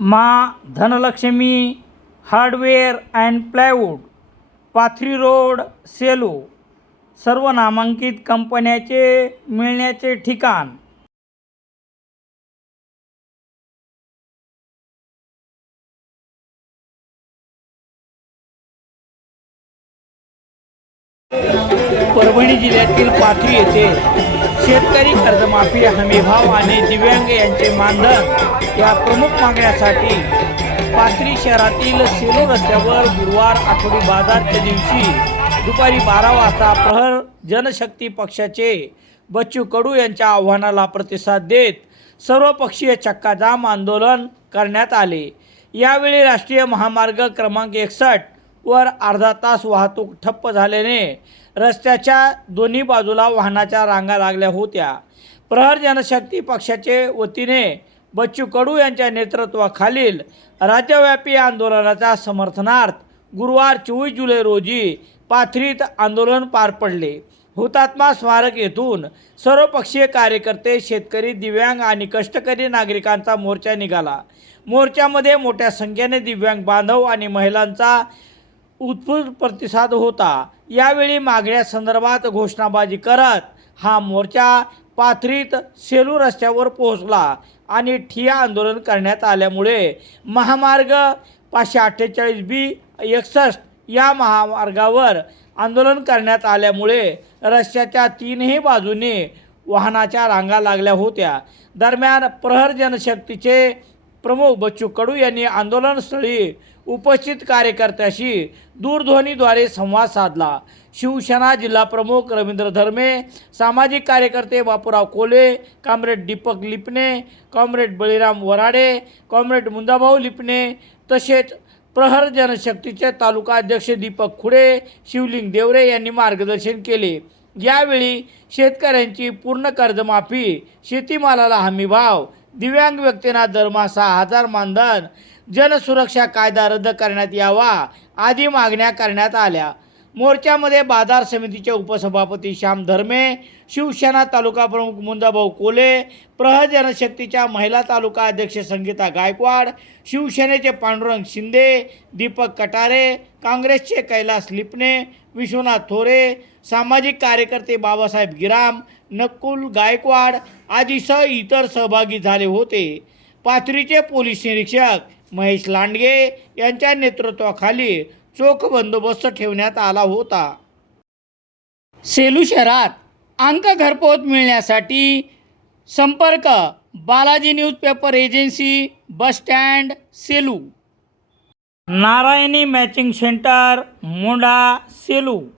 मा Dhanalakshmi hardware and plywood Pathri road Selu सर्व नामांकित कंपन्याचे मिळण्याचे ठिकाण. परभणी जिल्ह्यातील पाथरी येथे शेतकरी कर्जमाफी हमीभाव आणि दिव्यांग यांचे मानधन या प्रमुख मागण्यासाठी पाथरी शहरातील सेलू रस्त्यावर गुरुवार आठवडी बाजारच्या दिवशी दुपारी बारा वाजता प्रहर जनशक्ती पक्षाचे बच्चू कडू यांच्या आव्हानाला प्रतिसाद देत सर्वपक्षीय चक्काजाम आंदोलन करण्यात आले. यावेळी राष्ट्रीय महामार्ग क्रमांक एकसष्ट वर अर्धा तास वाहतूक ठप्प झाल्याने रस्त्याच्या दोन्ही बाजूला वाहनाच्या रांगा लागल्या होत्या. प्रहर जनशक्ती पक्षाचे वतीने बच्चू कडू यांच्या नेतृत्वाखालील राज्यव्यापी आंदोलनाच्या समर्थनार्थ गुरुवार चोवीस जुलै रोजी पाथरीत आंदोलन पार पडले. हुतात्मा स्मारक येथून सर्वपक्षीय कार्यकर्ते शेतकरी दिव्यांग आणि कष्टकरी नागरिकांचा मोर्चा निघाला. मोर्चामध्ये मोठ्या संख्येने दिव्यांग बांधव आणि महिलांचा उत्स्फूर्त प्रतिसाद होता. यावेळी मागण्यासंदर्भात घोषणाबाजी करत हा मोर्चा पाथरीत सेलू रस्त्यावर पोहोचला आणि ठिया आंदोलन करण्यात आल्यामुळे महामार्ग पाचशे अठ्ठेचाळीस बी एकसष्ट या महामार्गावर आंदोलन करण्यात आल्यामुळे रस्त्याच्या तीनही बाजूने वाहनाच्या रांगा लागल्या होत्या. दरम्यान प्रहर जनशक्तीचे प्रमुख बच्चू कडू यांनी आंदोलनस्थळी उपस्थित कार्यकर्त्याशी दूरध्वनीद्वारे संवाद साधला. शिवसेना जिल्हा प्रमुख रवींद्र धर्मे सामाजिक कार्यकर्ते Bapurao Kole comrade Deepak Lipane comrade Baliram Varade comrade Mundabhau Lipane तसेच प्रहर जनशक्तीचे तालुका अध्यक्ष दीपक खुडे शिवलिंग देवरे यांनी मार्गदर्शन केले. यावेळी शेतकऱ्यांची पूर्ण कर्जमाफी शेतीमालाला हमीभाव दिव्यांग व्यक्तींना दरमहा सहा हजार मानधन जनसुरक्षा कायदा रद्द करण्यात यावा आदी मागण्या करण्यात आल्या. मोर्चामध्ये बाजार समितीचे उपसभापती श्याम धर्मे शिवसेना तालुका प्रमुख मुंदाभाऊ कोले प्रह जनशक्तीच्या महिला तालुका अध्यक्ष संगीता गायकवाड शिवसेनेचे पांडुरंग शिंदे दीपक कटारे काँग्रेसचे कैलास लिपणे विश्वनाथ थोरे सामाजिक कार्यकर्ते बाबासाहेब गिराम नकुल गायकवाड आदीसह इतर सहभागी झाले होते. पाथरीचे पोलीस निरीक्षक महेश लांडगे यांच्या नेतृत्वाखाली चोख बंदोबस्त ठेवण्यात आला होता. सेलू शहरात अंक घरपोच मिळण्यासाठी संपर्क Balaji newspaper agency bus stand Selu. Narayani matching centre Monda Selu.